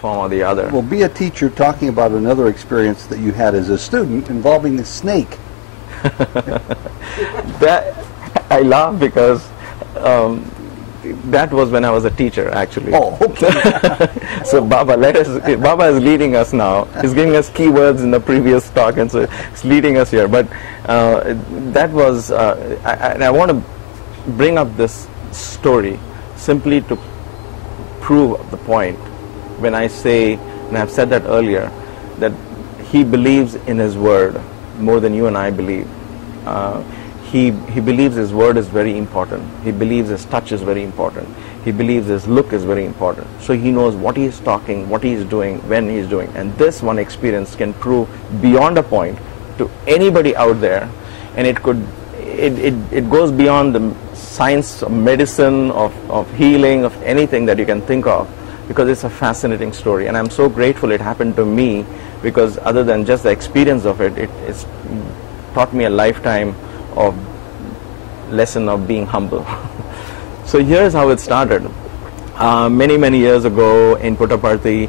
form or the other. Well, be a teacher talking about another experience that you had as a student involving a snake. That, I laugh because that was when I was a teacher, actually. Oh, okay. So Baba is leading us now. He's giving us keywords in the previous talk, and so he's leading us here. But that was, and I want to bring up this story simply to prove the point when I say, and I've said that earlier, that he believes in his word more than you and I believe. He believes his word is very important. He believes his touch is very important. He believes his look is very important. So he knows what he is talking, what he is doing, when he is doing. And this one experience can prove beyond a point to anybody out there. And it goes beyond the science of medicine, of healing, of anything that you can think of, because it's a fascinating story. And I'm so grateful it happened to me, because other than just the experience of it, it's taught me a lifetime of lesson of being humble. So here's how it started. Many years ago in Puttaparthi,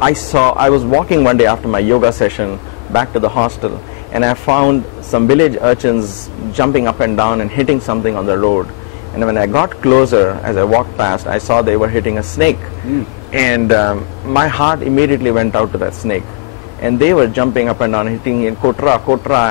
I was walking one day after my yoga session back to the hostel, and I found some village urchins jumping up and down and hitting something on the road. And when I got closer, as I walked past, I saw they were hitting a snake. And my heart immediately went out to that snake. And they were jumping up and down, hitting in kotra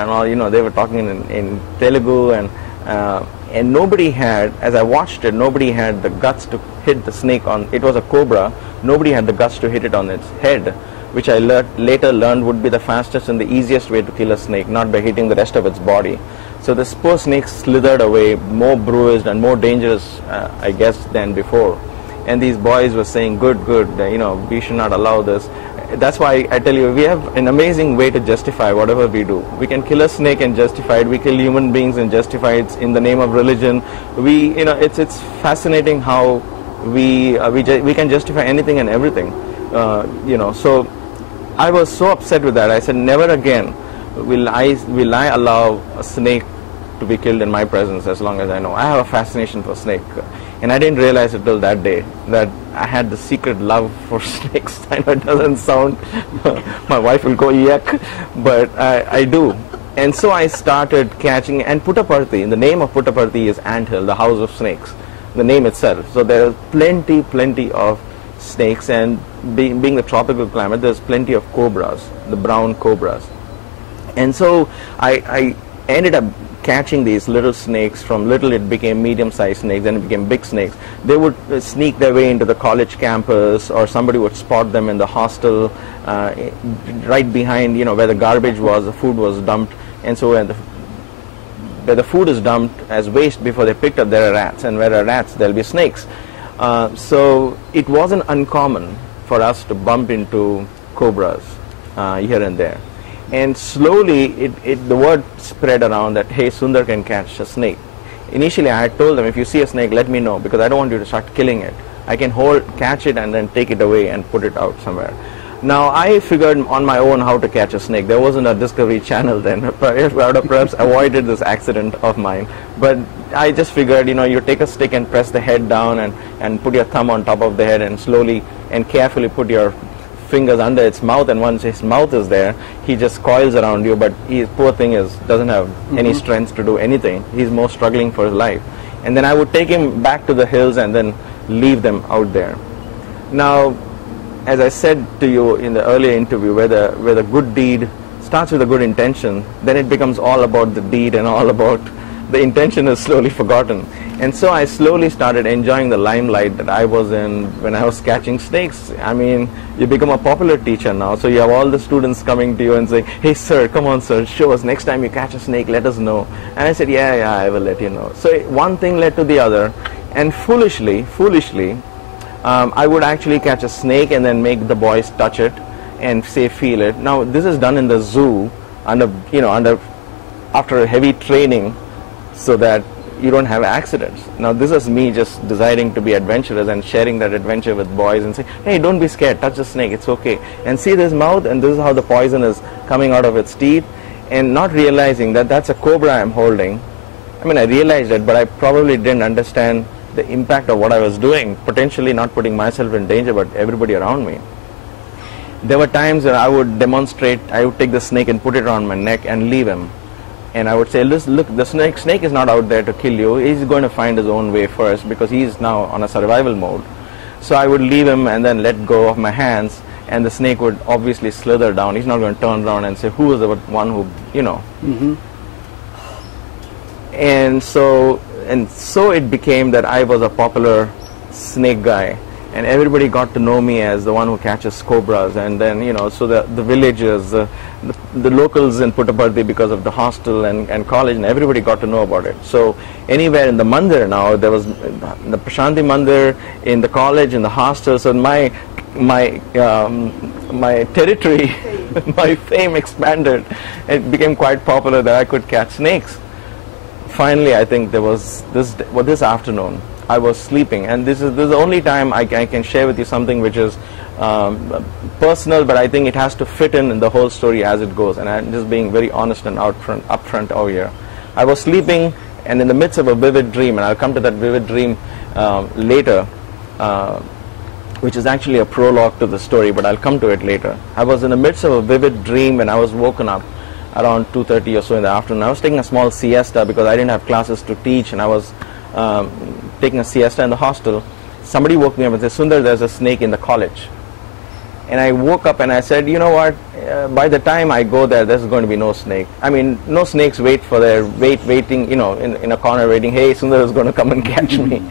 and all, you know, they were talking in Telugu, and nobody had, as I watched it, nobody had the guts to hit the snake on, it was a cobra, nobody had the guts to hit it on its head, which I later learned would be the fastest and the easiest way to kill a snake, not by hitting the rest of its body. So this poor snake slithered away, more bruised and more dangerous, I guess, than before. And these boys were saying, good, you know, we should not allow this. That's why I tell you, we have an amazing way to justify whatever we do. We can kill a snake and justify it. We kill human beings and justify it in the name of religion. You know, it's fascinating how we can justify anything and everything. You know, so I was so upset with that. I said, never again will I allow a snake to be killed in my presence as long as I know. I have a fascination for snake. And I didn't realize it till that day that I had the secret love for snakes. I know it doesn't sound, my wife will go yuck, but I do. And so I started catching, and Puttaparthi, the name of Puttaparthi is anthill, the house of snakes, the name itself. So there are plenty of snakes, and being the tropical climate, there's plenty of cobras, the brown cobras. And so I ended up catching these little snakes. From little it became medium-sized snakes, then it became big snakes. They would sneak their way into the college campus, or somebody would spot them in the hostel, right behind, you know, where the garbage was, the food was dumped. And so where the food is dumped as waste before they picked up, there are rats, and where there are rats, there'll be snakes. So it wasn't uncommon for us to bump into cobras here and there. And slowly the word spread around that, hey, Sundar can catch a snake. Initially I had told them, if you see a snake, let me know, because I don't want you to start killing it. I can catch it and then take it away and put it out somewhere. Now I figured on my own how to catch a snake. There wasn't a Discovery Channel then. I would have perhaps avoided this accident of mine. But I just figured, you know, you take a stick and press the head down and put your thumb on top of the head and slowly and carefully put your fingers under its mouth, and once his mouth is there, he just coils around you, but his poor thing doesn't have any strength to do anything. He's more struggling for his life. And then I would take him back to the hills and then leave them out there. Now, as I said to you in the earlier interview, where the good deed starts with a good intention, then it becomes all about the deed, and all about the intention is slowly forgotten. And so I slowly started enjoying the limelight that I was in when I was catching snakes. I mean, you become a popular teacher now, so you have all the students coming to you and saying, hey sir, come on sir, show us, next time you catch a snake, let us know. And I said, yeah, I will let you know. So one thing led to the other, and foolishly, I would actually catch a snake and then make the boys touch it and say, feel it. Now this is done in the zoo after a heavy training, so that you don't have accidents. Now this is me just desiring to be adventurous and sharing that adventure with boys and say, hey, don't be scared, touch the snake, it's okay. And see this mouth, and this is how the poison is coming out of its teeth, and not realizing that that's a cobra I'm holding. I mean, I realized it, but I probably didn't understand the impact of what I was doing, potentially not putting myself in danger, but everybody around me. There were times that I would demonstrate, I would take the snake and put it around my neck and leave him. And I would say, look, the snake is not out there to kill you. He's going to find his own way first because he's now on a survival mode. So I would leave him and then let go of my hands, and the snake would obviously slither down. He's not going to turn around and say, who is the one who, you know. Mm-hmm. And so it became that I was a popular snake guy, and everybody got to know me as the one who catches cobras. And then, you know, so the villagers, the locals in Puttaparthi, because of the hostel and college, and everybody got to know about it. So anywhere in the mandir now, there was the Prashanti Mandir, in the college, in the hostel. So my territory, my fame expanded. It became quite popular that I could catch snakes. Finally, I think there was this afternoon, I was sleeping, and this is the only time I can share with you something which is personal, but I think it has to fit in the whole story as it goes, and I'm just being very honest and upfront over here. I was sleeping, and in the midst of a vivid dream, and I'll come to that vivid dream later, which is actually a prologue to the story, but I'll come to it later. I was in the midst of a vivid dream when I was woken up around 2:30 or so in the afternoon. I was taking a small siesta because I didn't have classes to teach, and I was taking a siesta in the hostel. Somebody woke me up and said, Sundar, there's a snake in the college. And I woke up and I said, you know what, by the time I go there, there's going to be no snake. I mean, no snakes waiting, you know, in a corner waiting, hey, Sundar is going to come and catch me.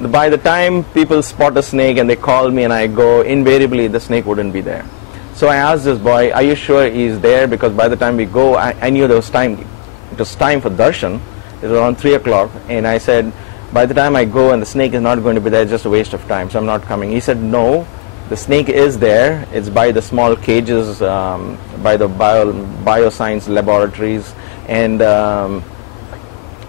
By the time people spot a snake and they call me and I go, invariably the snake wouldn't be there. So I asked this boy, are you sure he's there? Because by the time we go, I knew there was time. It was time for darshan. It was around 3 o'clock. And I said, by the time I go and the snake is not going to be there, it's just a waste of time, so I'm not coming. He said, no, the snake is there. It's by the small cages, by the bioscience laboratories. And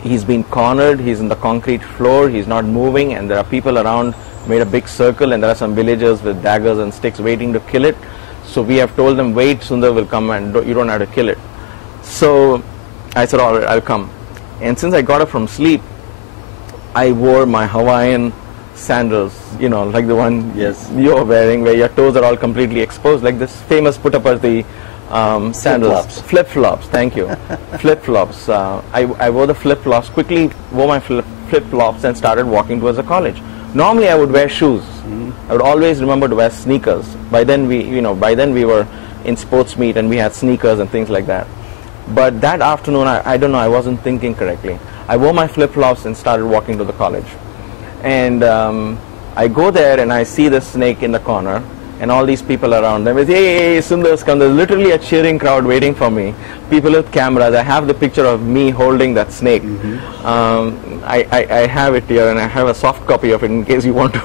he's been cornered. He's in the concrete floor. He's not moving. And there are people around, made a big circle. And there are some villagers with daggers and sticks waiting to kill it. So we have told them, wait, Sundar will come and you don't have to kill it. So I said, all right, I'll come. And since I got up from sleep, I wore my Hawaiian sandals, you know, like the one you're wearing, where your toes are all completely exposed, like this famous Puttaparthi sandals. Flip-flops, thank you. Flip-flops. I wore the flip-flops, quickly wore my flip-flops and started walking towards the college. Normally I would wear shoes. I would always remember to wear sneakers. By then we were in sports meet and we had sneakers and things like that. But that afternoon, I don't know, I wasn't thinking correctly. I wore my flip-flops and started walking to the college. And I go there and I see the snake in the corner and all these people around them. Hey, Sundar's come. There's literally a cheering crowd waiting for me. People with cameras. I have the picture of me holding that snake. I have it here, and I have a soft copy of it in case you want to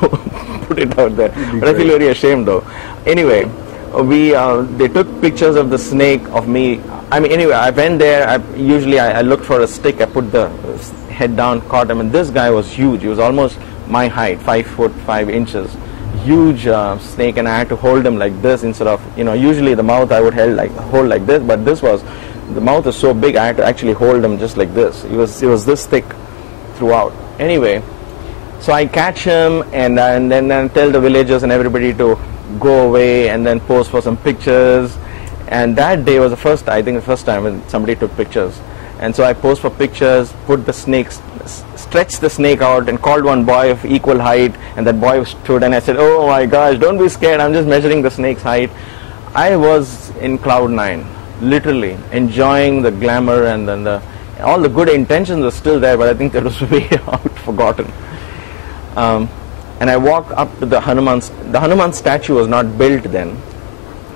put it out there. But I feel very ashamed though. Anyway, they took pictures of the snake, of me. I mean, anyway, I went there. I looked for a stick. I put the head down, caught him, and this guy was huge. He was almost my height, 5 foot 5 inches. Huge snake, and I had to hold him like this instead of, you know, usually the mouth I would hold like this, but the mouth is so big I had to actually hold him just like this. It was this thick throughout. Anyway, so I catch him and then tell the villagers and everybody to go away and then pose for some pictures. And that day was the first time when somebody took pictures. And so I posed for pictures, put the snakes, stretched the snake out and called one boy of equal height, and that boy stood and I said, oh my gosh, don't be scared, I'm just measuring the snake's height. I was in cloud 9, literally enjoying the glamour, and then all the good intentions were still there, but I think that was way out, forgotten. And I walk up to the Hanuman statue was not built then.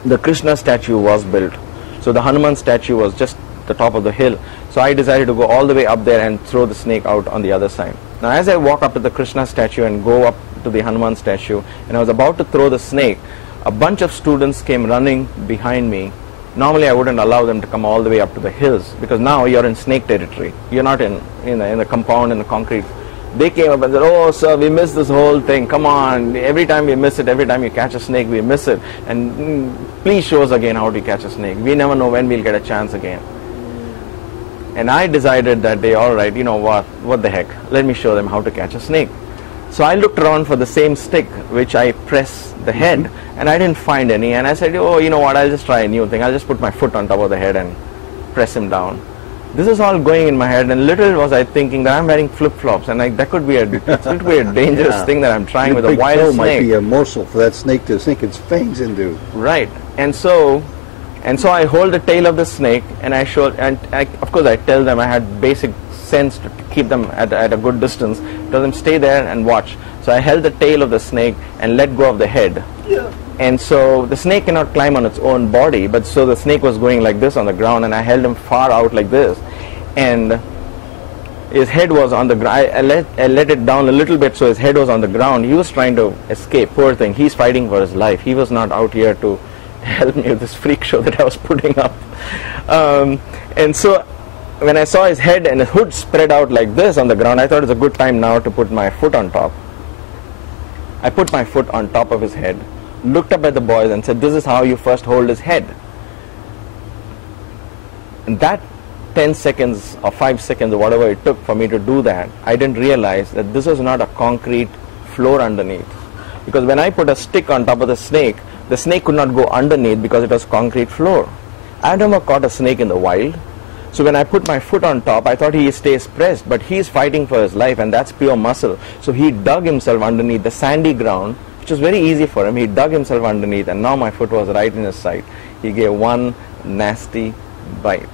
The Krishna statue was built. So the Hanuman statue was just the top of the hill. So I decided to go all the way up there and throw the snake out on the other side. Now as I walk up to the Krishna statue and go up to the Hanuman statue, and I was about to throw the snake, a bunch of students came running behind me. Normally I wouldn't allow them to come all the way up to the hills, because now you're in snake territory. You're not in the compound, in the concrete. They came up and said, oh sir, we missed this whole thing, come on, every time we miss it, every time you catch a snake we miss it, and please show us again how to catch a snake. We never know when we'll get a chance again. And I decided that day, all right, you know what the heck, let me show them how to catch a snake. So I looked around for the same stick which I press the head, and I didn't find any, and I said, oh, you know what, I'll just try a new thing. I'll just put my foot on top of the head and press him down. This is all going in my head, and little was I thinking that I'm wearing flip-flops, and that could be a dangerous thing that I'm trying with a wild toe snake. Might be a morsel for that snake to sink its fangs into. Right, and so I hold the tail of the snake, and I show, and of course I tell them, I had basic sense to keep them at a good distance. Tell them stay there and watch. So I held the tail of the snake and let go of the head. Yeah. And so the snake cannot climb on its own body, but so the snake was going like this on the ground, and I held him far out like this, and his head was on the ground. I let it down a little bit so his head was on the ground. He was trying to escape, poor thing. He's fighting for his life. He was not out here to help me with this freak show that I was putting up. And so when I saw his head and his hood spread out like this on the ground, I thought it was a good time now to put my foot on top. I put my foot on top of his head, looked up at the boys and said, this is how you first hold his head. And that 10 seconds or 5 seconds or whatever it took for me to do that, I didn't realize that this was not a concrete floor underneath. Because when I put a stick on top of the snake could not go underneath because it was concrete floor. I've never caught a snake in the wild. So when I put my foot on top, I thought he stays pressed, but he's fighting for his life, and that's pure muscle. So he dug himself underneath the sandy ground, which was very easy for him. He dug himself underneath, and now my foot was right in his side. He gave one nasty bite.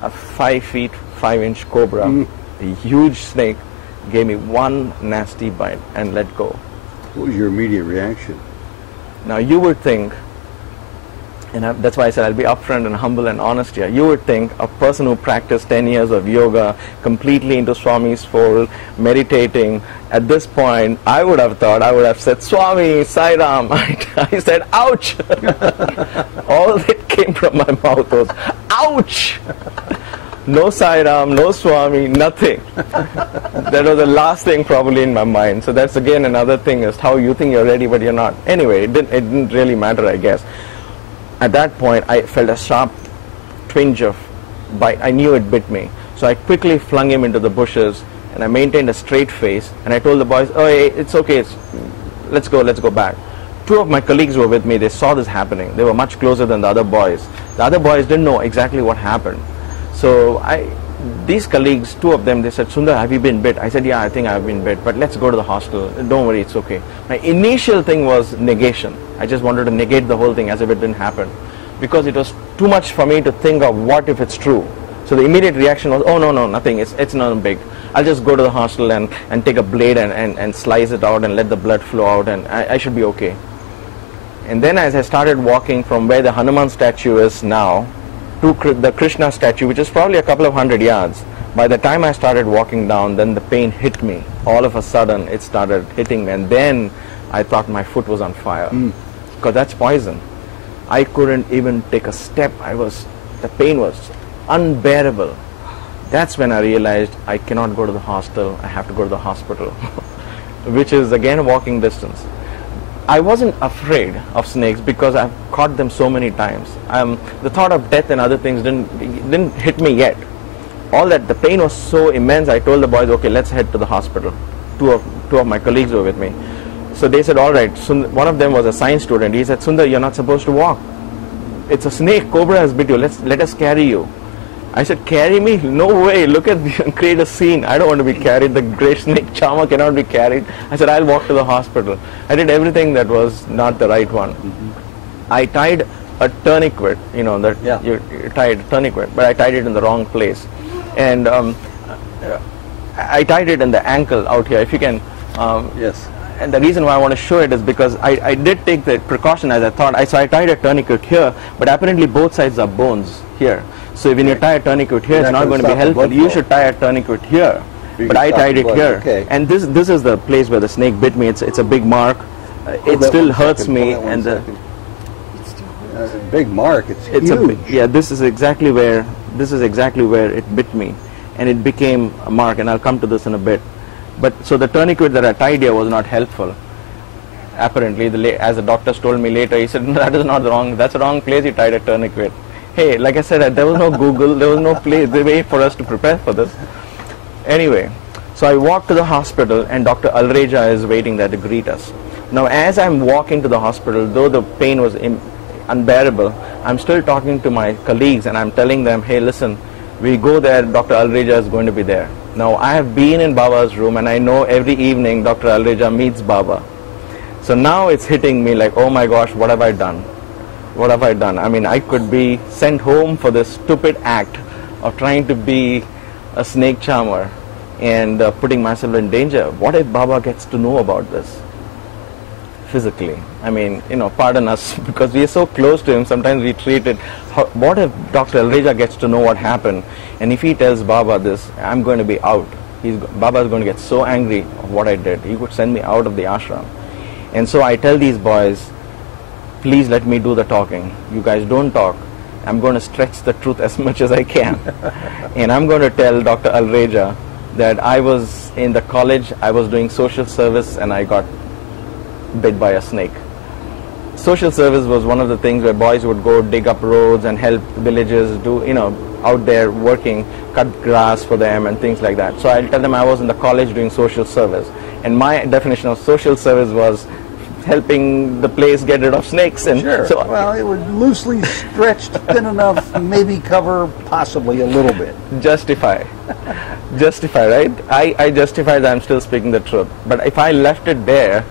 A 5 feet 5 inch cobra, a huge snake, gave me one nasty bite and let go. What was your immediate reaction? Now you would think, and that's why I said I'll be upfront and humble and honest here. You would think a person who practiced 10 years of yoga, completely into Swami's fold, meditating, at this point, I would have said, Swami, Sai Ram. I said, ouch! All that came from my mouth was, ouch! No Sai Ram, no Swami, nothing. That was the last thing probably in my mind. So that's again another thing, is how you think you're ready but you're not. Anyway, it didn't really matter, I guess. At that point, I felt a sharp twinge of bite. I knew it bit me. So I quickly flung him into the bushes, and I maintained a straight face, and I told the boys, oh, hey, it's okay, let's go back. 2 of my colleagues were with me. They saw this happening. They were much closer than the other boys. The other boys didn't know exactly what happened. So these colleagues, 2 of them, they said, Sundar, have you been bit? I said, yeah, I think I've been bit, but let's go to the hospital. Don't worry, it's okay. My initial thing was negation. I just wanted to negate the whole thing as if it didn't happen, because it was too much for me to think of what if it's true. So the immediate reaction was, oh, no, nothing, it's not big. I'll just go to the hospital and take a blade and slice it out and let the blood flow out, and I should be okay. And then as I started walking from where the Hanuman statue is now to the Krishna statue, which is probably a couple of 100 yards, by the time I started walking down, then the pain hit me. All of a sudden, it started hitting me, and then I thought my foot was on fire, because that's poison. I couldn't even take a step. The pain was unbearable. That's when I realized I cannot go to the hostel. I have to go to the hospital, which is again walking distance. I wasn't afraid of snakes because I've caught them so many times. The thought of death and other things didn't hit me yet. All that, the pain was so immense, I told the boys, okay, let's head to the hospital. Two of my colleagues were with me. So they said, all right. One of them was a science student. He said, Sundar, you're not supposed to walk. It's a snake, cobra has bit you. Let us carry you. I said, carry me? No way. Look at create a scene. I don't want to be carried. The great snake charmer cannot be carried. I said, I'll walk to the hospital. I did everything that was not the right one. I tied a tourniquet, you tied a tourniquet, but I tied it in the wrong place. And I tied it in the ankle out here. If you can, yes. And the reason why I want to show it is because I did take the precaution as I thought. So I tied a tourniquet here, but apparently both sides are bones here. So when you tie a tourniquet here, it's not going to be helpful. You should tie a tourniquet here. But I tied it here. Okay. And this is the place where the snake bit me. It's a big mark. It still hurts me. And it's a big mark. It's huge. This is exactly where it bit me, and it became a mark. And I'll come to this in a bit. But so the tourniquet that I tied here was not helpful. Apparently, as the doctors told me later, he said, no, that's the wrong place you tied a tourniquet. Hey, like I said, there was no Google, there was no place, they wait for us to prepare for this. Anyway, So I walked to the hospital, and Dr. Alreja is waiting there to greet us. Now as I'm walking to the hospital, though the pain was unbearable, I'm still talking to my colleagues and I'm telling them, hey listen, we go there, Dr. Alreja is going to be there. Now I have been in Baba's room and I know every evening Dr. Alreja meets Baba. So now it's hitting me like, oh my gosh, what have I done? What have I done? I mean, I could be sent home for this stupid act of trying to be a snake charmer and putting myself in danger. What if Baba gets to know about this physically? I mean, you know, pardon us, because we are so close to him, sometimes we treat it, what if Dr. Alreja gets to know what happened, and if he tells Baba this, I'm going to be out. Baba is going to get so angry of what I did. He could send me out of the ashram. And so I tell these boys, please let me do the talking. You guys don't talk. I'm going to stretch the truth as much as I can. And I'm going to tell Dr. Alreja that I was in the college, I was doing social service, and I got bit by a snake. Social service was one of the things where boys would go dig up roads and help villages do, you know, out there working, cut grass for them and things like that. So I'll tell them I was in the college doing social service. And my definition of social service was helping the place get rid of snakes. And sure. So, well, it was loosely stretched, thin enough, maybe cover possibly a little bit. Justify, right? I justify that I'm still speaking the truth. But if I left it there,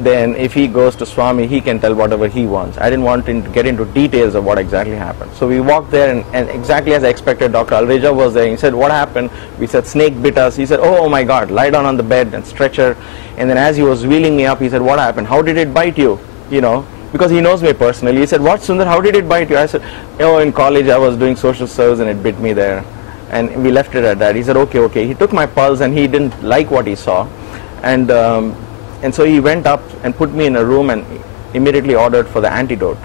then if he goes to Swami, he can tell whatever he wants. I didn't want him to get into details of what exactly happened. So we walked there, and exactly as I expected, Dr. Alreja was there. He said, what happened? We said, snake bit us. He said, oh my God, lie down on the bed and stretcher. And then as he was wheeling me up, he said, what happened? How did it bite you? You know, because he knows me personally. He said, what, Sundar, how did it bite you? I said, oh, in college I was doing social service and it bit me there. And we left it at that. He said, okay, okay. He took my pulse and he didn't like what he saw. And so he went up and put me in a room and immediately ordered for the antidote.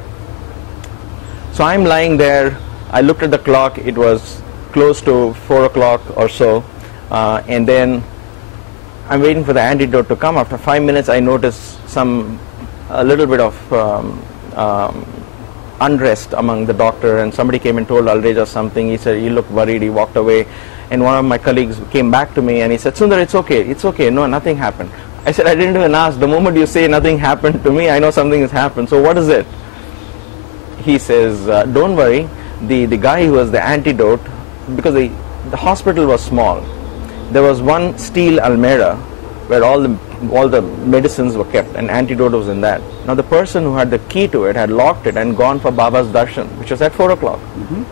So I'm lying there. I looked at the clock. It was close to 4 o'clock or so. And then I'm waiting for the antidote to come. After 5 minutes, I noticed a little bit of unrest among the doctor, and somebody came and told Alreja something. He said, he looked worried. He walked away. And one of my colleagues came back to me and he said, Sundar, it's okay. It's okay. No, nothing happened. I said, I didn't even ask. The moment you say nothing happened to me, I know something has happened. So what is it? He says, don't worry. The guy who was the antidote, because the hospital was small, there was one steel almirah where all the medicines were kept, and antidote was in that. Now the person who had the key to it had locked it and gone for Baba's darshan, which was at 4 o'clock. Mm-hmm.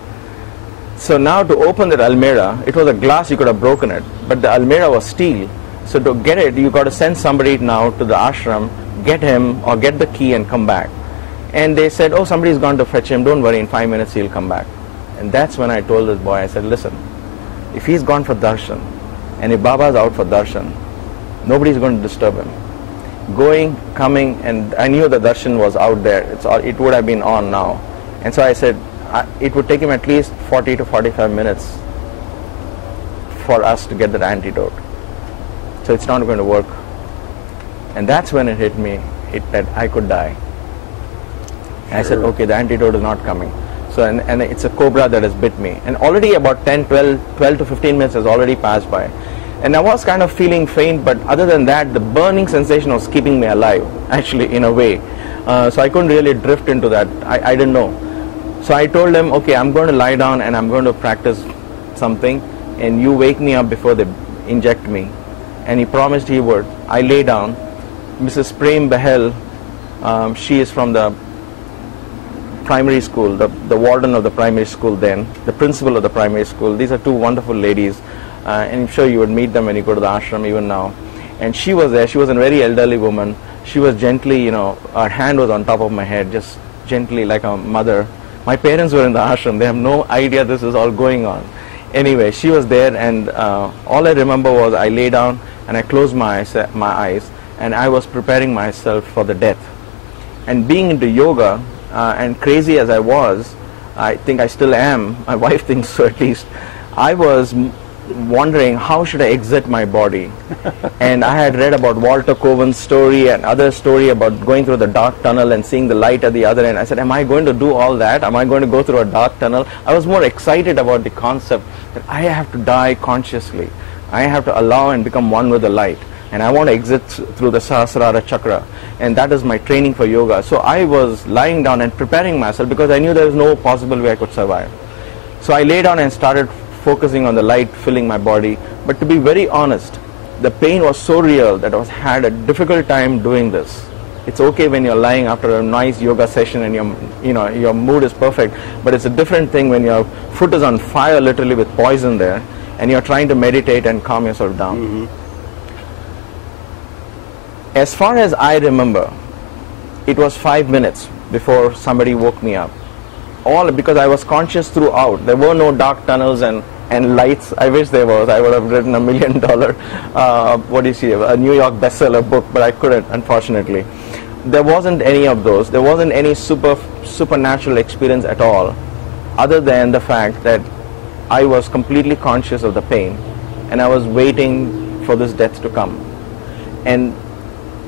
So now to open that almirah, it was a glass, you could have broken it, but the almirah was steel. So to get it, you got to send somebody now to the ashram, get him or get the key and come back. And they said, oh, somebody's gone to fetch him. Don't worry, in 5 minutes he'll come back. And that's when I told this boy, I said, listen, if he's gone for darshan, and if Baba's out for darshan, nobody's going to disturb him. Going, coming, and I knew the darshan was out there. It would have been on now. And so I said, it would take him at least 40 to 45 minutes for us to get that antidote. So it's not going to work. And that's when it hit me, that I could die. And I said, okay, the antidote is not coming. So, and it's a cobra that has bit me. And already about 12 to 15 minutes has already passed by. And I was kind of feeling faint, but other than that, the burning sensation was keeping me alive, actually, in a way. So I couldn't really drift into that. I didn't know. So I told him, okay, I'm going to lie down and I'm going to practice something, and you wake me up before they inject me. And he promised he would. I lay down. Mrs. Prem Bahel, she is from the primary school, the warden of the primary school then, the principal of the primary school. These are two wonderful ladies, and I'm sure you would meet them when you go to the ashram even now. And she was there. She was a very elderly woman. She was gently, you know, her hand was on top of my head, just gently like a mother. My parents were in the ashram. They have no idea this is all going on. Anyway, she was there, and all I remember was I lay down and I closed my eyes, and I was preparing myself for the death. And being into yoga, and crazy as I was, I think I still am, my wife thinks so at least, I was wondering how should I exit my body. And I had read about Walter Coven's story and other story about going through the dark tunnel and seeing the light at the other end. I said, am I going to do all that? Am I going to go through a dark tunnel? I was more excited about the concept that I have to die consciously. I have to allow and become one with the light. And I want to exit through the Sahasrara chakra. And that is my training for yoga. So I was lying down and preparing myself because I knew there was no possible way I could survive. So I lay down and started focusing on the light filling my body. But to be very honest, the pain was so real that I had a difficult time doing this. It's okay when you're lying after a nice yoga session and your mood is perfect, but it's a different thing when your foot is on fire literally with poison there and you're trying to meditate and calm yourself down. Mm-hmm. As far as I remember, it was 5 minutes before somebody woke me up. All because I was conscious throughout. There were no dark tunnels and lights. I wish there was. I would have written $1 million, a New York bestseller book, but I couldn't, unfortunately. There wasn't any of those. There wasn't any supernatural experience at all, other than the fact that I was completely conscious of the pain, and I was waiting for this death to come. And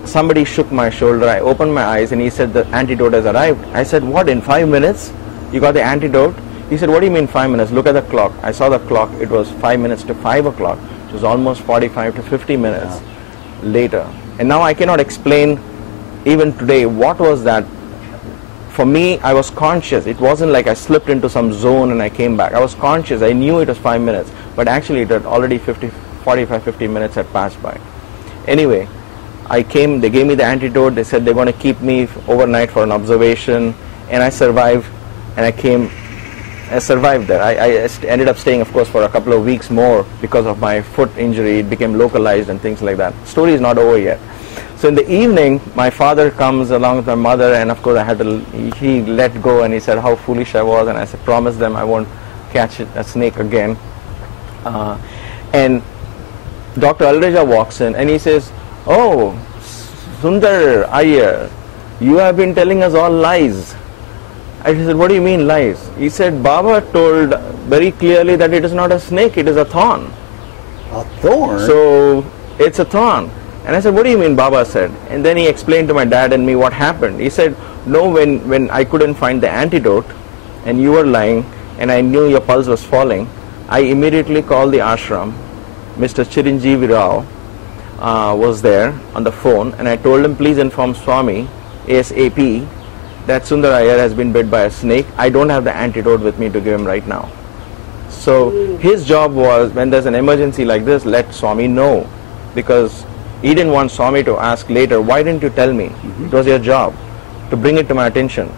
somebody shook my shoulder. I opened my eyes, and he said, the antidote has arrived. I said, what, in 5 minutes? You got the antidote? He said, what do you mean 5 minutes? Look at the clock. I saw the clock. It was 5 minutes to 5 o'clock. It was almost 45 to 50 minutes later. And now I cannot explain even today what was that. For me, I was conscious. It wasn't like I slipped into some zone and I came back. I was conscious. I knew it was 5 minutes. But actually, it had already 45, 50 minutes had passed by. Anyway, I came. They gave me the antidote. They said they're going to keep me overnight for an observation. And I survived. And I survived there. I ended up staying, of course, for a couple of weeks more because of my foot injury. It became localized and things like that. Story is not over yet. So in the evening, my father comes along with my mother, and of course he let go, and he said how foolish I was, and I said, promise them I won't catch a snake again. And Dr. Alreja walks in, and he says, oh, Sundar Iyer, you have been telling us all lies. I said, what do you mean lies? He said, Baba told very clearly that it is not a snake, it is a thorn. A thorn? So, it's a thorn. And I said, what do you mean, Baba said? And then he explained to my dad and me what happened. He said, no, when I couldn't find the antidote, and you were lying, and I knew your pulse was falling, I immediately called the ashram. Mr. Chiranjeevi Rao was there on the phone, and I told him, please inform Swami, ASAP, that Sundar Iyer has been bit by a snake. I don't have the antidote with me to give him right now. So his job was, when there's an emergency like this, let Swami know, because he didn't want Swami to ask later, why didn't you tell me? Mm-hmm. It was your job to bring it to my attention,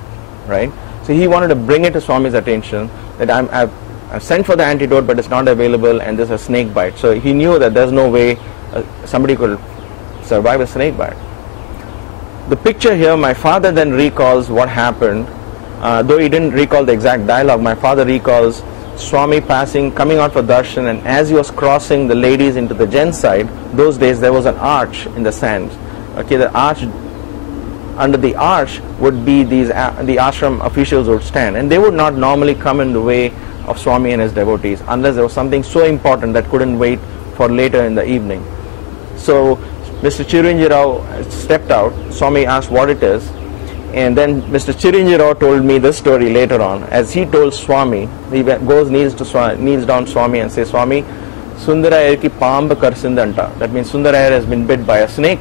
right? So he wanted to bring it to Swami's attention that I've sent for the antidote, but it's not available, and there's a snake bite. So he knew that there's no way somebody could survive a snake bite. The picture here, my father then recalls what happened. Though he didn't recall the exact dialogue, my father recalls Swami coming out for darshan, and as he was crossing the ladies into the gents side, those days there was an arch in the sand. Okay, the arch, under the arch would be the ashram officials would stand, and they would not normally come in the way of Swami and his devotees unless there was something so important that couldn't wait for later in the evening. So Mr. Chiranjeevi Rao stepped out. Swami asked what it is, and then Mr. Chiranjeevi Rao told me this story later on. As he told Swami, he kneels down Swami and says, Swami, Sundar Iyer ki paamb karsindanta. That means Sundar Iyer has been bit by a snake.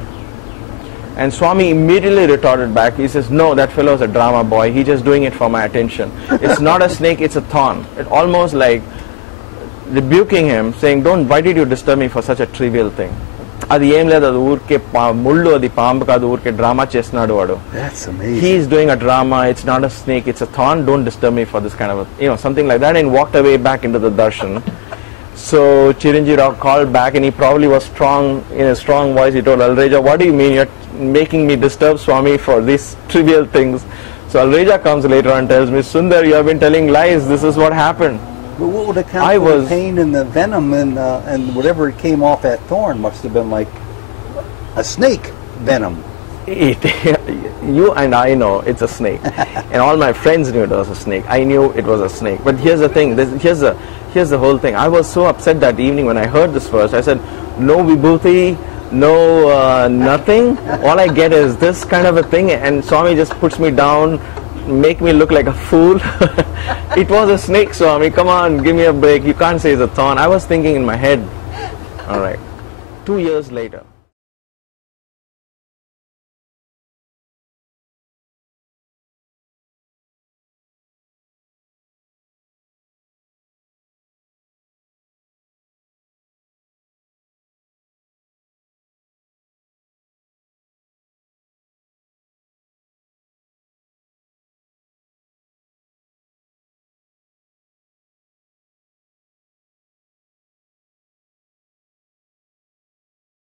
And Swami immediately retorted back. He says, no, that fellow is a drama boy. He's just doing it for my attention. It's not a snake, it's a thorn. It almost like rebuking him, saying, why did you disturb me for such a trivial thing? That's amazing. He's doing a drama, it's not a snake, it's a thorn, don't disturb me for this kind of something like that, and walked away back into the darshan. So Chiranjeevi Rao called back, and he probably was strong, in a strong voice, he told Alreja, what do you mean you're making me disturb Swami for these trivial things? So Alreja comes later and tells me, Sundar, you have been telling lies, this is what happened. But what would account for the pain and the venom and whatever came off that thorn must have been like a snake venom. You and I know it's a snake, and all my friends knew it was a snake. I knew it was a snake. But here's the thing. Here's the whole thing. I was so upset that evening when I heard this verse. I said, no vibhuti, no nothing. All I get is this kind of a thing, and Swami just puts me down, make me look like a fool. It was a snake, Swami. Come on, give me a break. You can't say it's a thorn. I was thinking in my head, All right. 2 years later,